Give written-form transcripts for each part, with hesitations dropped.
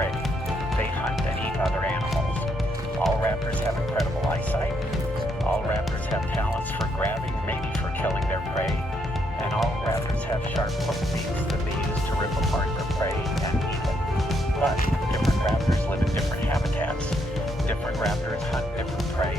prey. They hunt and eat other animals. All raptors have incredible eyesight. All raptors have talents for grabbing, maybe for killing their prey. And all raptors have sharp hook beaks that they use to rip apart their prey and eat it. But different raptors live in different habitats. Different raptors hunt different prey,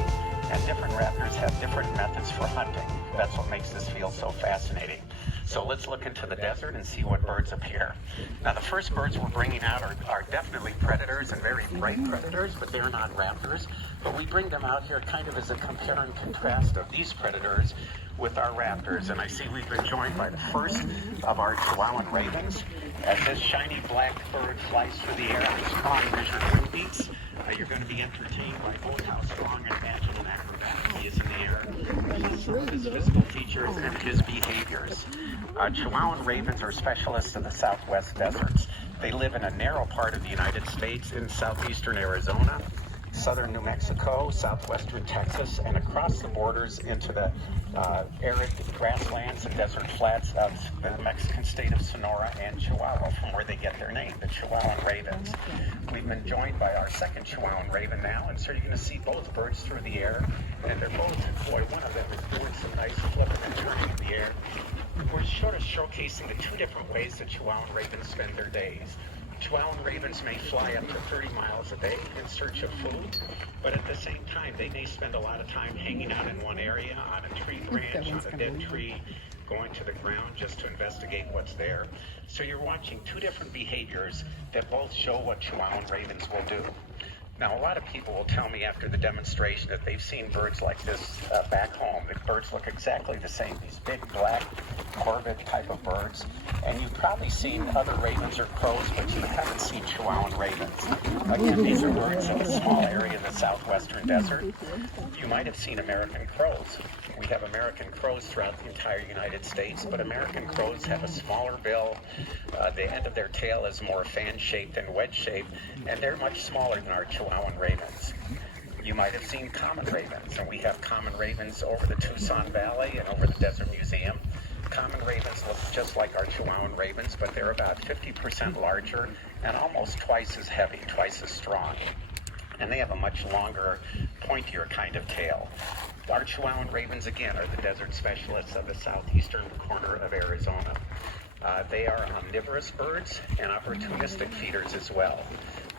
and different raptors have different methods for hunting. That's what makes this field so fascinating. So let's look into the desert and see what birds appear. Now the first birds we're bringing out are definitely predators and very bright predators, but they're not raptors. But we bring them out here kind of as a compare and contrast of these predators with our raptors. And I see we've been joined by the first of our Chihuahuan ravens. As this shiny black bird flies through the air with strong measured wing beats, you're going to be entertained by both how strong and agile and acrobatic he is in the air, his physical features and his behaviors. Chihuahuan ravens are specialists of the southwest deserts. They live in a narrow part of the United States in southeastern Arizona, southern New Mexico, southwestern Texas, and across the borders into the arid grasslands and desert flats of the Mexican state of Sonora and Chihuahua, from where they get their name, the Chihuahuan ravens. We've been joined by our second Chihuahuan raven now, and so you're going to see both birds through the air, and they're both, boy, one of them is doing some nice flipping and turning in the air. We're sort of showcasing the two different ways that Chihuahuan ravens spend their days. Chihuahuan ravens may fly up to 30 miles a day in search of food, but at the same time, they may spend a lot of time hanging out in one area, on a tree branch, on a dead tree, going to the ground just to investigate what's there. So you're watching two different behaviors that both show what Chihuahuan ravens will do. Now, a lot of people will tell me after the demonstration that they've seen birds like this back home. The birds look exactly the same, these big black corvid type of birds. And you've probably seen other ravens or crows, but you haven't seen Chihuahuan ravens. Again, these are birds in a small area in the southwestern desert. You might have seen American crows. We have American crows throughout the entire United States, but American crows have a smaller bill. The end of their tail is more fan-shaped and wedge-shaped, and they're much smaller than our Chihuahuan ravens. You might have seen common ravens, and we have common ravens over the Tucson Valley and over the Desert Museum. Common ravens look just like our Chihuahuan ravens, but they're about 50% larger and almost twice as heavy, twice as strong. And they have a much longer, pointier kind of tail. Our Chihuahuan ravens, again, are the desert specialists of the southeastern corner of Arizona. They are omnivorous birds and opportunistic feeders as well.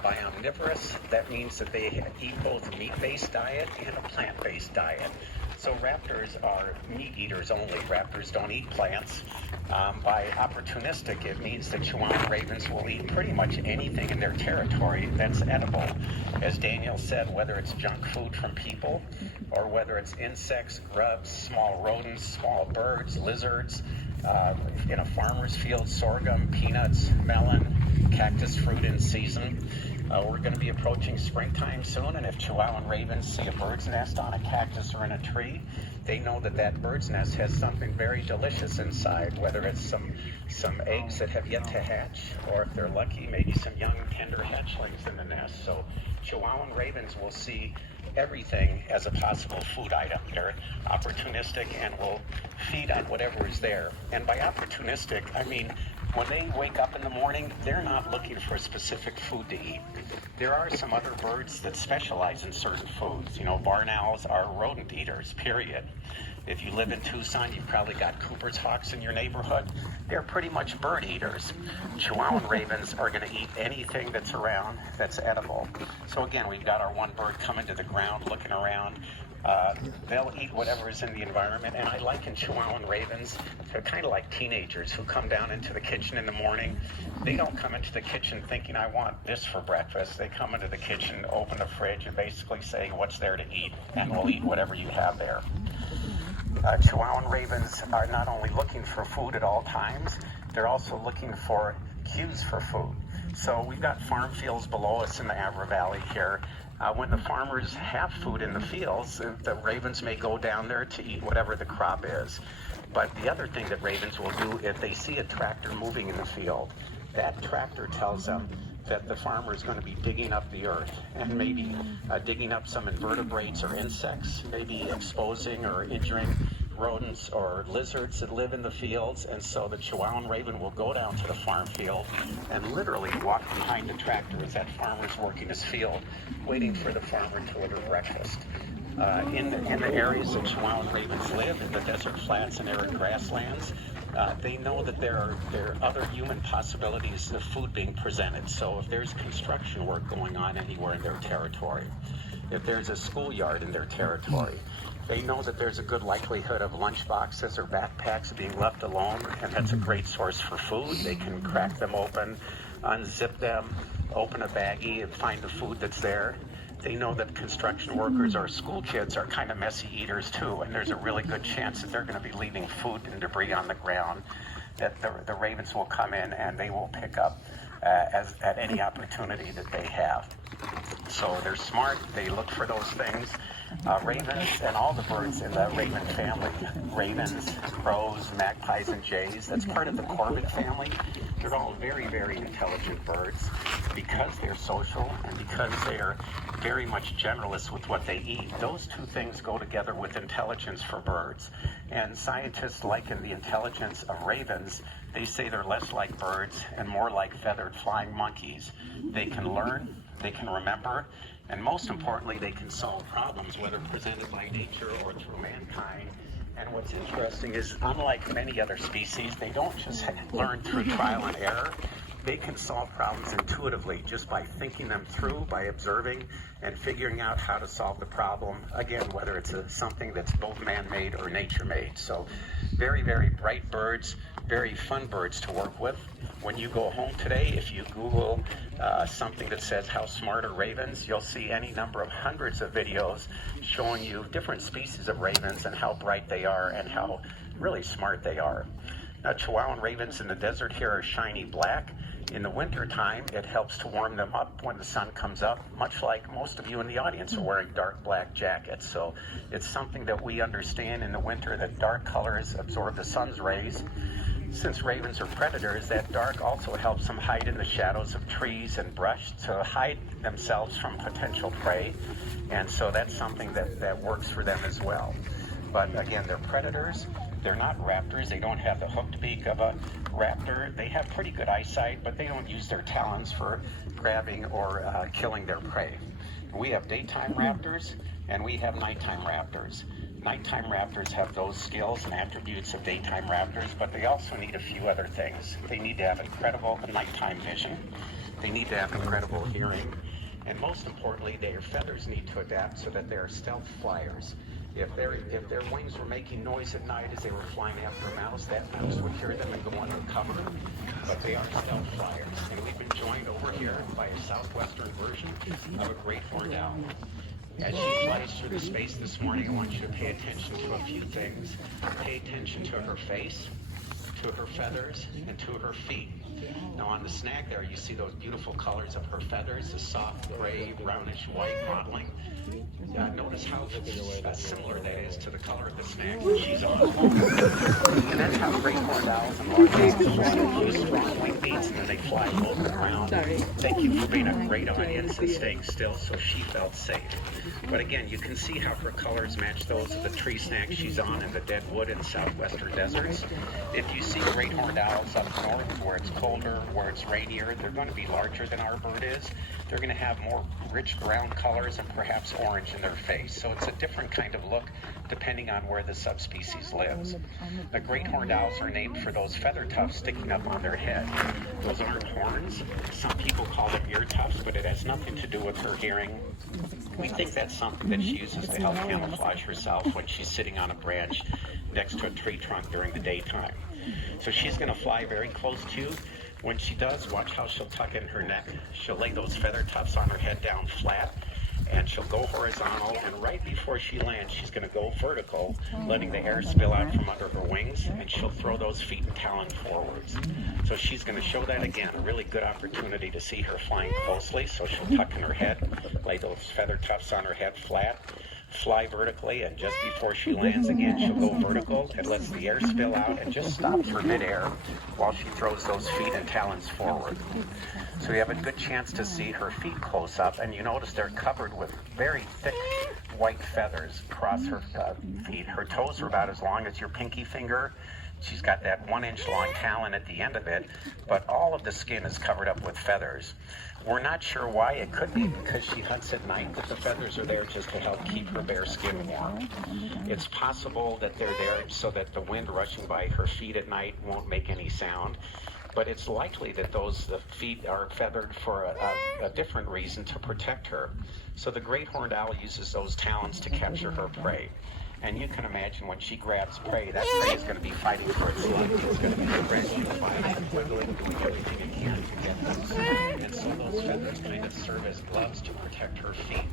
By omnivorous, that means that they eat both a meat-based diet and a plant-based diet. So raptors are meat eaters only. Raptors don't eat plants. By opportunistic, it means that Chihuahuan ravens will eat pretty much anything in their territory that's edible. As Daniel said, whether it's junk food from people or whether it's insects, grubs, small rodents, small birds, lizards, in a farmer's field, sorghum, peanuts, melon, cactus fruit in season. We're going to be approaching springtime soon, and if Chihuahuan ravens see a bird's nest on a cactus or in a tree, they know that that bird's nest has something very delicious inside, whether it's some eggs that have yet to hatch, or if they're lucky, maybe some young tender hatchlings in the nest. So Chihuahuan ravens will see everything as a possible food item. They're opportunistic and will feed on whatever is there. And by opportunistic, I mean when they wake up in the morning, they're not looking for a specific food to eat. There are some other birds that specialize in certain foods. You know, barn owls are rodent eaters, period. If you live in Tucson, you've probably got Cooper's hawks in your neighborhood. They're pretty much bird eaters. Chihuahuan ravens are going to eat anything that's around that's edible. So again, we've got our one bird coming to the ground, looking around. They'll eat whatever is in the environment, and I liken Chihuahuan ravens to kind of like teenagers who come down into the kitchen in the morning. They don't come into the kitchen thinking, I want this for breakfast. They come into the kitchen, open the fridge, and basically say, what's there to eat? And we'll eat whatever you have there. Chihuahuan ravens are not only looking for food at all times, they're also looking for cues for food. So we've got farm fields below us in the Avra Valley here. When the farmers have food in the fields, the ravens may go down there to eat whatever the crop is. But the other thing that ravens will do, if they see a tractor moving in the field, that tractor tells them that the farmer is going to be digging up the earth and maybe digging up some invertebrates or insects, maybe exposing or injuring rodents or lizards that live in the fields, and so the Chihuahuan raven will go down to the farm field and literally walk behind the tractor as that farmer's working his field, waiting for the farmer to deliver breakfast. In the areas that Chihuahuan ravens live, in the desert flats and arid grasslands, they know that there are other human possibilities of food being presented. So if there's construction work going on anywhere in their territory, if there's a schoolyard in their territory, they know that there's a good likelihood of lunch boxes or backpacks being left alone, and that's a great source for food. They can crack them open, unzip them, open a baggie, and find the food that's there. They know that construction workers or school kids are kind of messy eaters too, and there's a really good chance that they're going to be leaving food and debris on the ground that the ravens will come in and they will pick up at any opportunity that they have. So they're smart, they look for those things. Ravens and all the birds in the raven family, ravens, crows, magpies, and jays, that's part of the corvid family. They're all very, very intelligent birds because they're social and because they're very much generalists with what they eat. Those two things go together with intelligence for birds. And scientists liken the intelligence of ravens. They say they're less like birds and more like feathered flying monkeys. They can learn, they can remember, and most importantly, they can solve problems, whether presented by nature or through mankind. And what's interesting is, unlike many other species, they don't just learn through trial and error. They can solve problems intuitively just by thinking them through, by observing and figuring out how to solve the problem, again, whether it's something that's both man-made or nature-made. So very, very bright birds, very fun birds to work with. When you go home today, if you Google something that says how smart are ravens, you'll see any number of hundreds of videos showing you different species of ravens and how bright they are and how really smart they are. Now, Chihuahuan ravens in the desert here are shiny black. In the winter time, it helps to warm them up when the sun comes up, much like most of you in the audience are wearing dark black jackets. So it's something that we understand in the winter, that dark colors absorb the sun's rays. Since ravens are predators, that dark also helps them hide in the shadows of trees and brush to hide themselves from potential prey. And so that's something that works for them as well. But again, they're predators. They're not raptors. They don't have the hooked beak of a raptor. They have pretty good eyesight, but they don't use their talons for grabbing or killing their prey. We have daytime raptors and we have nighttime raptors. Nighttime raptors have those skills and attributes of daytime raptors, but they also need a few other things. They need to have incredible nighttime vision. They need to have incredible hearing. And most importantly, their feathers need to adapt so that they're stealth flyers. If their wings were making noise at night as they were flying after a mouse, that mouse would hear them and go under cover. But they are stealth flyers. And we've been joined over here by a southwestern version of a great horned owl. As she flies through the space this morning, I want you to pay attention to a few things. Pay attention to her face, to her feathers, and to her feet. Now on the snag there, you see those beautiful colors of her feathers, the soft gray, brownish white modeling. Notice how similar that is to the color of the snag that she's on. And that's how great horned owls and largemouths use strong wing beats, and then they fly over the ground. Thank you for being a great audience and staying still so she felt safe. But again, you can see how her colors match those of the tree snag she's on in the dead wood in southwestern deserts. If you see great horned owls up north where it's colder, where it's rainier, they're going to be larger than our bird is. They're going to have more rich brown colors and perhaps orange in their face. So it's a different kind of look depending on where the subspecies lives. The great horned owls are named for those feather tufts sticking up on their head. Those aren't horns. Some people call them ear tufts, but it has nothing to do with her hearing. We think that's something that she uses to help camouflage herself when she's sitting on a branch next to a tree trunk during the daytime. So she's going to fly very close to you. When she does, watch how she'll tuck in her neck. She'll lay those feather tufts on her head down flat, and she'll go horizontal, and right before she lands, she's going to go vertical, letting the air spill out from under her wings, and she'll throw those feet and talons forwards. So she's going to show that again, a really good opportunity to see her flying closely. So she'll tuck in her head, lay those feather tufts on her head flat, fly vertically, and just before she lands again, she'll go vertical. It lets the air spill out and just stops for midair while she throws those feet and talons forward. So you have a good chance to see her feet close up, and you notice they're covered with very thick white feathers across her feet. Her toes are about as long as your pinky finger. She's got that 1-inch long talon at the end of it, but all of the skin is covered up with feathers. We're not sure why. It could be because she hunts at night, but the feathers are there just to help keep her bare skin warm. It's possible that they're there so that the wind rushing by her feet at night won't make any sound, but it's likely that the feet are feathered for a different reason, to protect her. So the great horned owl uses those talons to capture her prey. And you can imagine when she grabs prey, that prey is going to be fighting for its life. It's going to be stretching, fighting, wiggling, doing everything it can to get those. And so those feathers kind of serve as gloves to protect her feet.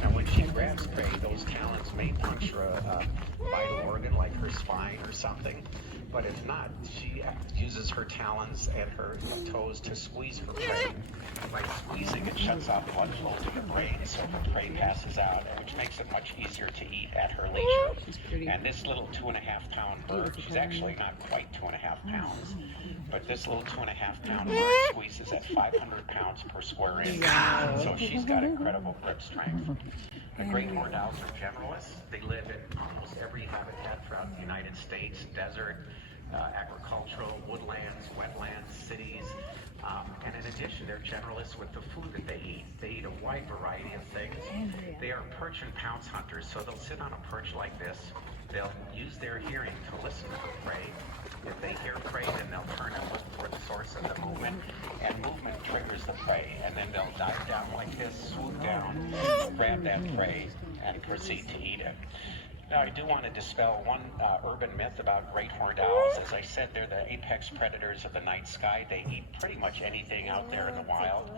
Now when she grabs prey, those talons may puncture a vital organ like her spine or something. But if not, she uses her talons and her toes to squeeze her prey. By squeezing, it shuts off blood flow to the brain, so her prey passes out, which makes it much easier to eat at her leisure. And this little 2.5-pound bird, she's actually not quite 2.5 pounds, but this little 2.5-pound bird squeezes at 500 pounds per square inch. So she's got incredible grip strength. The great horned owls are generalists. They live in almost every habitat throughout the United States: desert, agricultural, woodlands, wetlands, cities. And in addition, they're generalists with the food that they eat. They eat a wide variety of things. They are perch and pounce hunters, so they'll sit on a perch like this. They'll use their hearing to listen for prey. If they hear prey, then they'll turn and look for the source of the movement, and movement triggers the prey, and then they'll dive down like this, swoop down, grab that prey, and proceed to eat it. Now, I do want to dispel one urban myth about great horned owls. As I said, they're the apex predators of the night sky. They eat pretty much anything out there in the wild.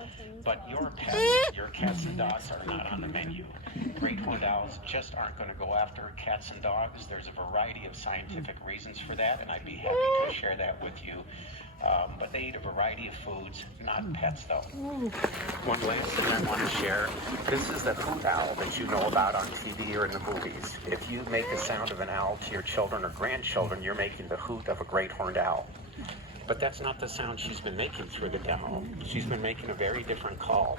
But your pets, your cats and dogs, are not on the menu. Great horned owls just aren't going to go after cats and dogs. There's a variety of scientific reasons for that, and I'd be happy to share that with you. But they eat a variety of foods, not pets though. One last thing I want to share, this is the hoot owl that you know about on TV or in the movies. If you make the sound of an owl to your children or grandchildren, you're making the hoot of a great horned owl. But that's not the sound she's been making through the demo. She's been making a very different call.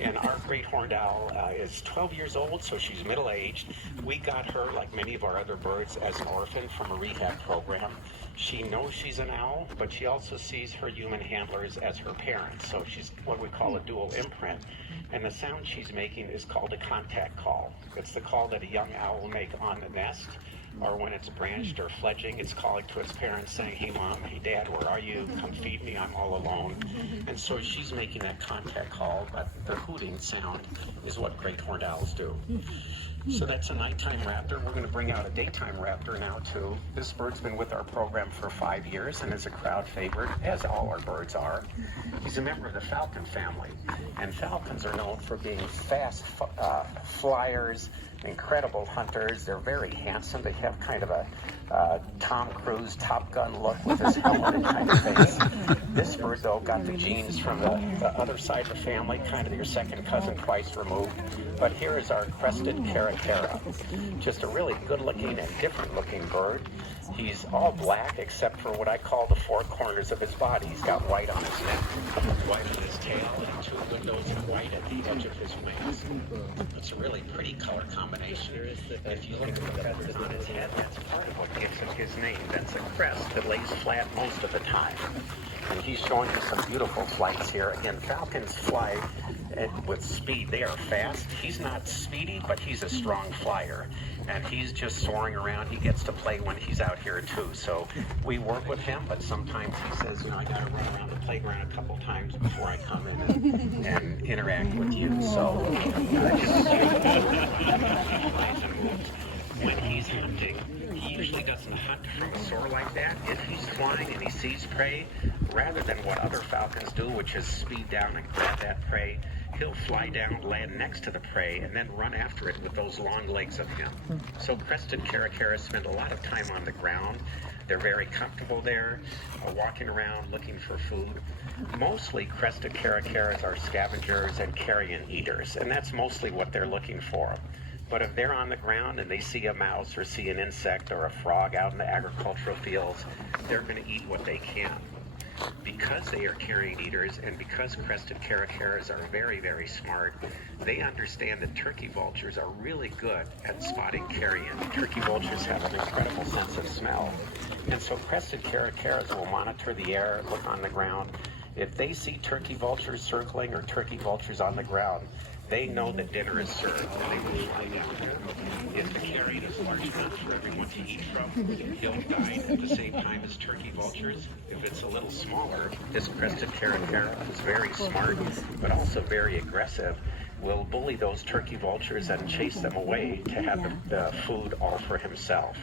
And our great horned owl is 12 years old, so she's middle-aged. We got her, like many of our other birds, as an orphan from a rehab program. She knows she's an owl, but she also sees her human handlers as her parents. So she's what we call a dual imprint. And the sound she's making is called a contact call. It's the call that a young owl will make on the nest, or when it's branched or fledging, it's calling to its parents saying, "Hey mom, hey dad, where are you? Come feed me, I'm all alone." And so she's making that contact call, but the hooting sound is what great horned owls do. So that's a nighttime raptor. We're going to bring out a daytime raptor now too. This bird's been with our program for 5 years and is a crowd favorite, as all our birds are. He's a member of the falcon family, and falcons are known for being fast flyers, incredible hunters. They're very handsome. They have kind of a Tom Cruise Top Gun look with his helmet kind of face. This bird, though, got the genes from the other side of the family, kind of your second cousin twice removed. But here is our crested caracara, just a really good-looking and different-looking bird. He's all black except for what I call the four corners of his body. He's got white on his neck, white on his tail, and two windows of white at the edge of his wings. It's a really pretty color combination. And if you look at the feathers on his head, that's part of what gives him his name. That's a crest that lays flat most of the time. And he's showing you some beautiful flights here. Again, falcons fly with speed. They are fast. He's not speedy, but he's a strong flyer. And he's just soaring around. He gets to play when he's out here too. So we work with him, but sometimes he says, I got to run around the playground a couple times before I come in and interact with you. So when he's hunting, he usually doesn't hunt from a soar like that. If he's flying and he sees prey, rather than what other falcons do, which is speed down and grab that prey, he'll fly down, land next to the prey, and then run after it with those long legs of him. So crested caracaras spend a lot of time on the ground. They're very comfortable there, walking around looking for food. Mostly crested caracaras are scavengers and carrion eaters, and that's mostly what they're looking for. But if they're on the ground and they see a mouse or see an insect or a frog out in the agricultural fields, they're going to eat what they can. Because they are carrion eaters and because crested caracaras are very, very smart, they understand that turkey vultures are really good at spotting carrion. Turkey vultures have an incredible sense of smell. And so crested caracaras will monitor the air, look on the ground. If they see turkey vultures circling or turkey vultures on the ground, they know that dinner is served, and they will fly down there. If the carrion is large enough for everyone to eat from, he'll guide at the same time as turkey vultures. If it's a little smaller, this crested caracara is very smart, but also very aggressive, will bully those turkey vultures and chase them away to have the food all for himself.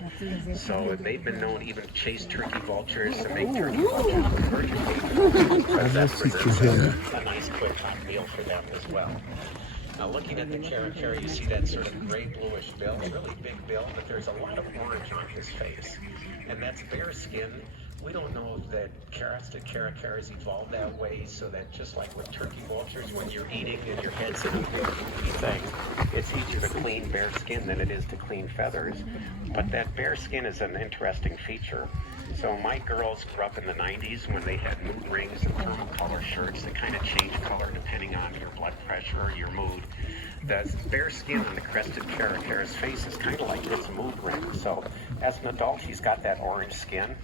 So they've been known even to chase turkey vultures and make turkey vultures regurgitate, because that presents a nice quick hot meal for them as well. Now looking at the caracara, you see that sort of gray bluish bill, really big bill, but there's a lot of orange on his face. And that's bare skin. We don't know if that crested caracaras evolved that way, so that just like with turkey vultures, when you're eating and your head's in a big thing, it's easier to clean bare skin than it is to clean feathers. But that bare skin is an interesting feature. So my girls grew up in the 90s when they had mood rings and thermal color shirts that kind of change color depending on your blood pressure or your mood. The bare skin on the crested caracara's face is kind of like its mood ring. So as an adult, he's got that orange skin.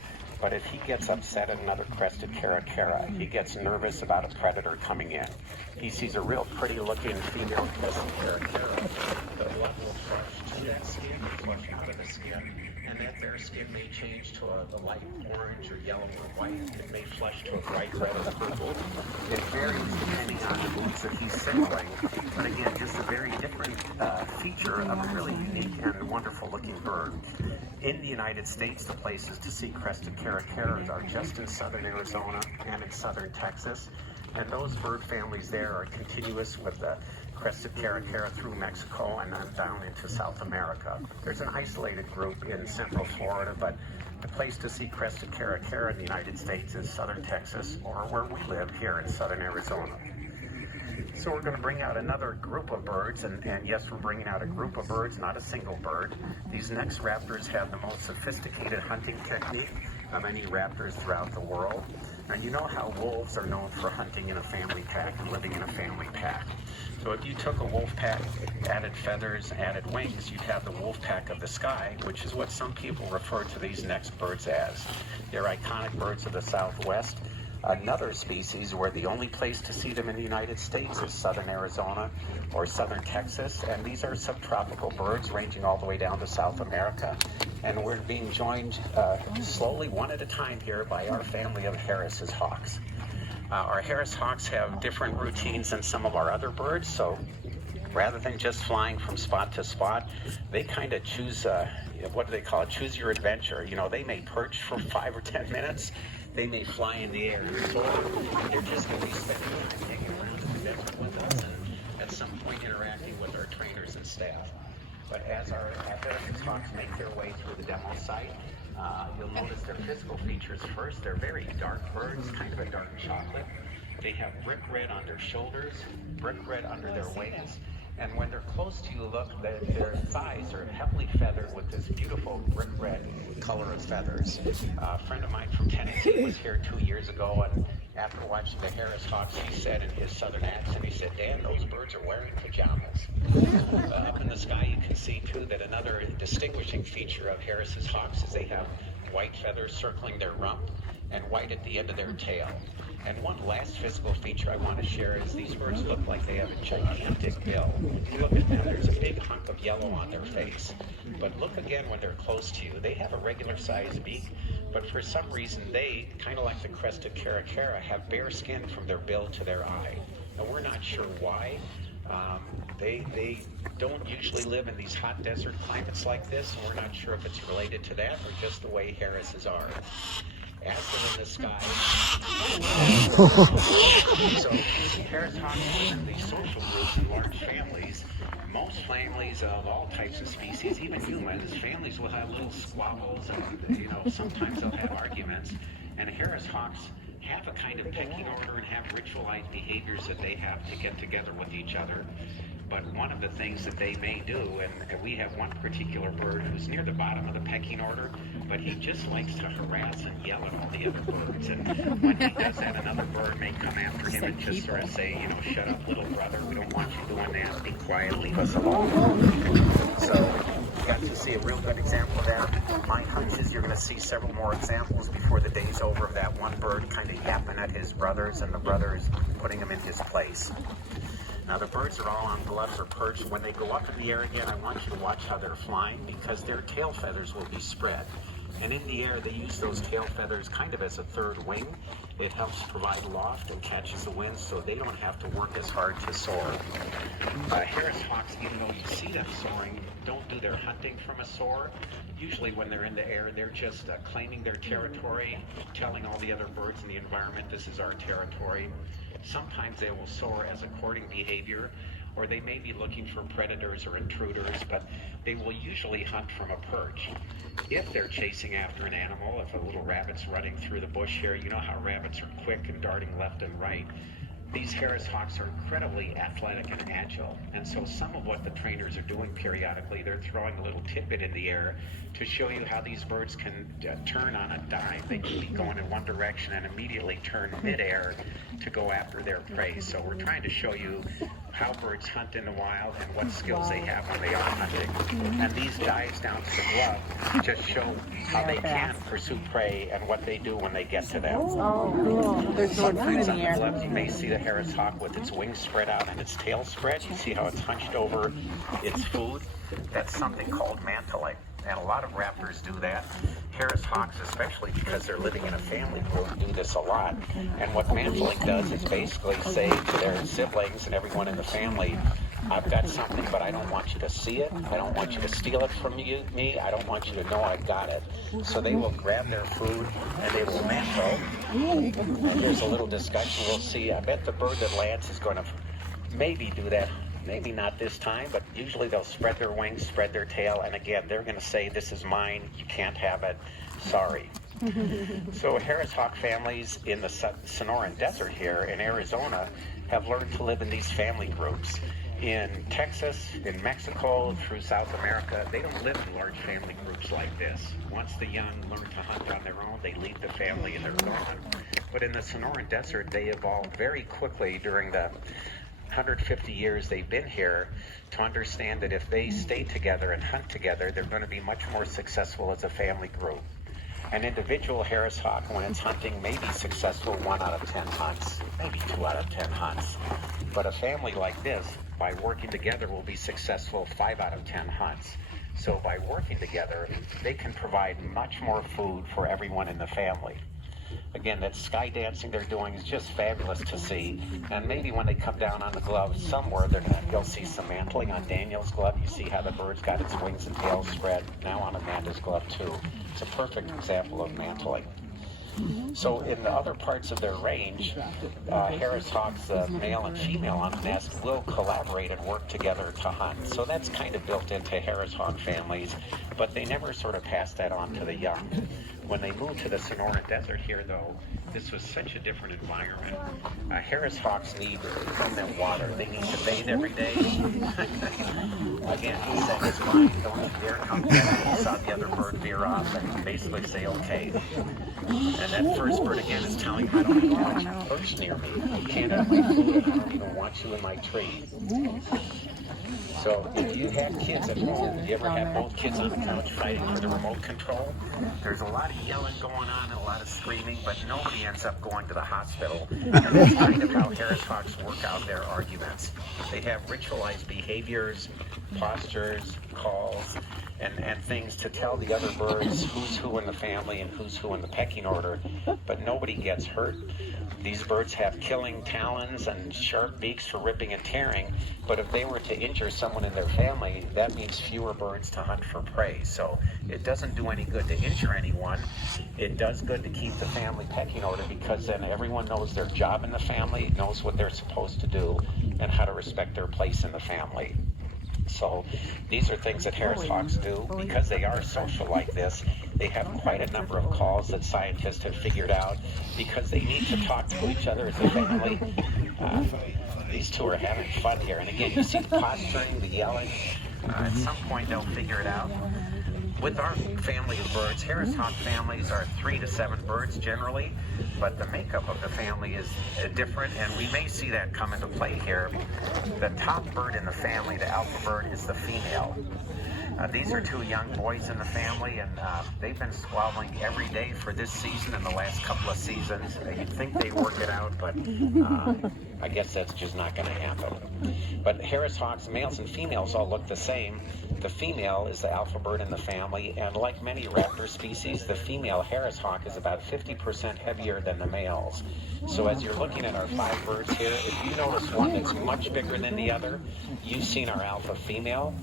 But if he gets upset at another crested caracara, he gets nervous about a predator coming in. He sees a real pretty looking female crested caracara. The blood will flush to that skin, flush out of the skin. And that bare skin may change to a light orange or yellow or white. It may flush to a bright red or purple. It varies depending on the moods that he's signaling. But again, just a very different feature of a really unique and wonderful looking bird. In the United States, the places to see crested caracaras are just in southern Arizona and in southern Texas. And those bird families there are continuous with the crested caracara through Mexico and then down into South America. There's an isolated group in central Florida, but the place to see crested caracara in the United States is southern Texas, or where we live here in southern Arizona. So we're going to bring out another group of birds, and yes, we're bringing out a group of birds, not a single bird. These next raptors have the most sophisticated hunting technique of any raptors throughout the world. Now you know how wolves are known for hunting in a family pack and living in a family pack. So if you took a wolf pack, added feathers, added wings, you'd have the wolf pack of the sky, which is what some people refer to these next birds as. They're iconic birds of the Southwest. Another species where the only place to see them in the United States is southern Arizona or southern Texas, and these are subtropical birds ranging all the way down to South America. And we're being joined slowly, one at a time here, by our family of Harris's hawks. Our Harris hawks have different routines than some of our other birds, so rather than just flying from spot to spot, they kind of choose, what do they call it, choose your adventure. You know, they may perch for 5 or 10 minutes, they may fly in the air, or they're just going to be spending time hanging around in the desert with us and at some point interacting with our trainers and staff. But as our Harris hawks make their way through the demo site, you'll notice their physical features first. They're very dark birds, kind of a dark chocolate. They have brick red on their shoulders, brick red under their wings, and when they're close to you, look, their thighs are heavily feathered with this beautiful brick red color of feathers. A friend of mine from Tennessee was here 2 years ago, and after watching the Harris hawks, he said in his southern accent, he said, "Dan, those birds are wearing pajamas." Up in the sky, you can see too that another distinguishing feature of Harris's hawks is they have white feathers circling their rump and white at the end of their tail. And one last physical feature I want to share is these birds look like they have a gigantic bill. You look at them, there's a big hunk of yellow on their face. But look again when they're close to you. They have a regular sized beak, but for some reason they, kind of like the crested caracara, have bare skin from their bill to their eye. Now we're not sure why. They don't usually live in these hot desert climates like this, and we're not sure if it's related to that or just the way Harris's are. As they're in the sky, so Harris hawks live in these social groups in large families. Most families of all types of species, even humans, families will have little squabbles, and sometimes they'll have arguments. And Harris hawks have a kind of pecking order and have ritualized behaviors that they have to get together with each other. But one of the things that they may do, and we have one particular bird who's near the bottom of the pecking order, but he just likes to harass and yell at all the other birds. And when he does that, another bird may come after him and just sort of say, you know, shut up, little brother, we don't want you doing that, be quiet, leave us alone. So you got to see a real good example of that. My hunch is you're going to see several more examples before the day's over of that one bird kind of yapping at his brothers and the brothers putting him in his place. Now the birds are all on gloves or perched. When they go up in the air again, I want you to watch how they're flying because their tail feathers will be spread. And in the air, they use those tail feathers kind of as a third wing. It helps provide loft and catches the wind so they don't have to work as hard to soar. Harris hawks, even though you see them soaring, don't do their hunting from a soar. Usually when they're in the air, they're just claiming their territory, telling all the other birds in the environment this is our territory. Sometimes they will soar as a courting behavior, or they may be looking for predators or intruders, but they will usually hunt from a perch. If they're chasing after an animal, if a little rabbit's running through the bush here, you know how rabbits are quick and darting left and right. These Harris hawks are incredibly athletic and agile, and so some of what the trainers are doing periodically, they're throwing a little tidbit in the air to show you how these birds can turn on a dime. They can be going in one direction and immediately turn midair to go after their prey. So we're trying to show you how birds hunt in the wild and what skills they have when they are hunting. And these dives down to the glove just show how they can pursue prey and what they do when they get to them. Oh, cool. There's more food in the air. Gloves, you may see the Harris hawk with its wings spread out and its tail spread. You see how it's hunched over its food? That's something called mantling. And a lot of raptors do that. Harris hawks, especially because they're living in a family group, do this a lot. And what mantling does is basically say to their siblings and everyone in the family, I've got something, but I don't want you to see it. I don't want you to steal it from me. I don't want you to know I've got it. So they will grab their food and they will mantle. And here's a little discussion. We'll see. I bet the bird that lands is going to maybe do that. Maybe not this time, but usually they'll spread their wings, spread their tail, and again, they're going to say, this is mine, you can't have it, sorry. So Harris hawk families in the Sonoran Desert here in Arizona have learned to live in these family groups. In Texas, in Mexico, through South America, they don't live in large family groups like this. Once the young learn to hunt on their own, they leave the family and they're gone. But in the Sonoran Desert, they evolved very quickly during the 150 years they've been here to understand that if they stay together and hunt together, they're going to be much more successful as a family group. An individual Harris hawk, when it's hunting, may be successful 1 out of 10 hunts, maybe 2 out of 10 hunts. But a family like this, by working together, will be successful 5 out of 10 hunts. So by working together, they can provide much more food for everyone in the family. Again, that sky dancing they're doing is just fabulous to see. And maybe when they come down on the glove somewhere, you'll see some mantling on Daniel's glove. You see how the bird's got its wings and tail spread. Now on Amanda's glove too. It's a perfect example of mantling. So in the other parts of their range, Harris hawks, male and female on the nest, will collaborate and work together to hunt. So that's kind of built into Harris hawk families, but they never sort of pass that on to the young. When they moved to the Sonoran Desert here, though, this was such a different environment. Harris hawks need permanent water. They need to bathe every day. Again, he said, it's fine, don't you dare come get it. He saw the other bird veer off and basically say, okay. And that first bird, again, is telling him, I don't even want you perched near me. You can't have my food. I don't even want you in my tree. So if you have kids at home, you ever have both kids on the couch fighting for the remote control? There's a lot of yelling going on and a lot of screaming, but nobody ends up going to the hospital. And that's kind of how Harris hawks work out their arguments. They have ritualized behaviors, postures, calls, and things to tell the other birds who's who in the family and who's who in the pecking order, but nobody gets hurt. These birds have killing talons and sharp beaks for ripping and tearing, but if they were to injure someone in their family, that means fewer birds to hunt for prey. So it doesn't do any good to injure anyone. It does good to keep the family pecking order, because then everyone knows their job in the family, knows what they're supposed to do, and how to respect their place in the family. So these are things that Harris hawks do because they are social like this. They have quite a number of calls that scientists have figured out because they need to talk to each other as a family. These two are having fun here. And again, you see the posturing, the yelling. At some point, they'll figure it out. With our family of birds, Harris hawk families are 3 to 7 birds generally, but the makeup of the family is different, and we may see that come into play here. The top bird in the family, the alpha bird, is the female. These are 2 young boys in the family, and they've been squabbling every day for this season and the last couple of seasons. You'd think they'd work it out, but I guess that's just not going to happen. But Harris hawks, males and females, all look the same. The female is the alpha bird in the family, and like many raptor species, the female Harris hawk is about 50% heavier than the males. So as you're looking at our 5 birds here, if you notice one that's much bigger than the other, you've seen our alpha female.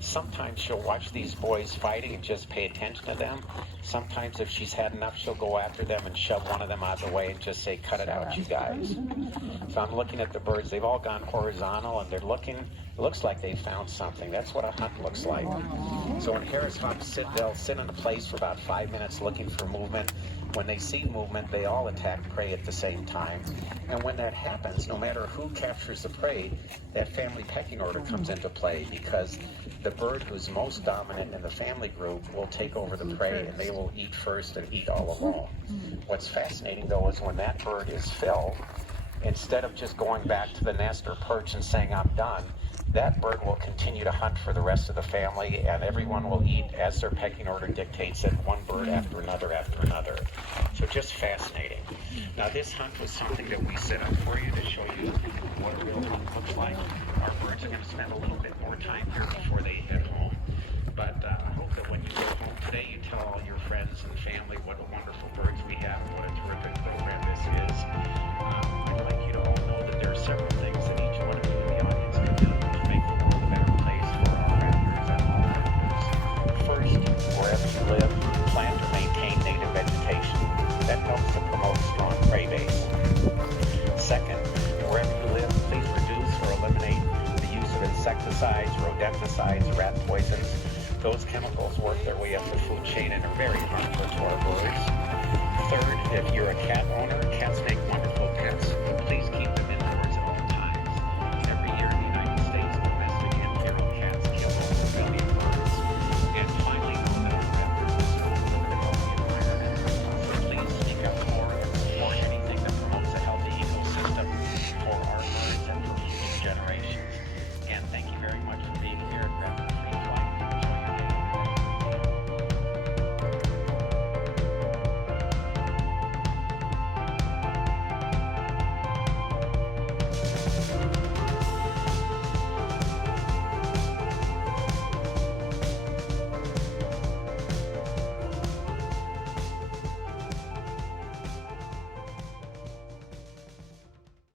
Sometimes she'll watch these boys fighting and just pay attention to them. Sometimes if she's had enough, she'll go after them and shove one of them out of the way and just say, cut it out, you guys. So I'm looking at the birds. They've all gone horizontal, and they're looking, it looks like they found something. That's what a hunt looks like. So when Harris hawks sit, they'll sit in a place for about 5 minutes looking for movement. When they see movement, they all attack prey at the same time. And when that happens, no matter who captures the prey, that family pecking order comes into play, because the bird who's most dominant in the family group will take over the prey, and they will eat first and eat all alone. What's fascinating, though, is when that bird is filled, instead of just going back to the nest or perch and saying, I'm done, that bird will continue to hunt for the rest of the family, and everyone will eat as their pecking order dictates it, one bird after another after another. So just fascinating. Now this hunt was something that we set up for you to show you what a real hunt looks like. Our birds are going to spend a little bit more time here before they head home. But I hope that when you go home today, you tell all your friends and family what wonderful birds we have and what a terrific program this is. I'd like you to all know that there are several things that each one of you in the audience can do to make the world a better place for our raptors and all raptors. First, wherever you live, plant or maintain native vegetation. That helps to promote strong prey base. Second, wherever you live, please reduce or eliminate the use of insecticides, rodenticides, rat poisons. Those chemicals work their way up the food chain and are very harmful to our birds. Third, if you're a cat owner, cats make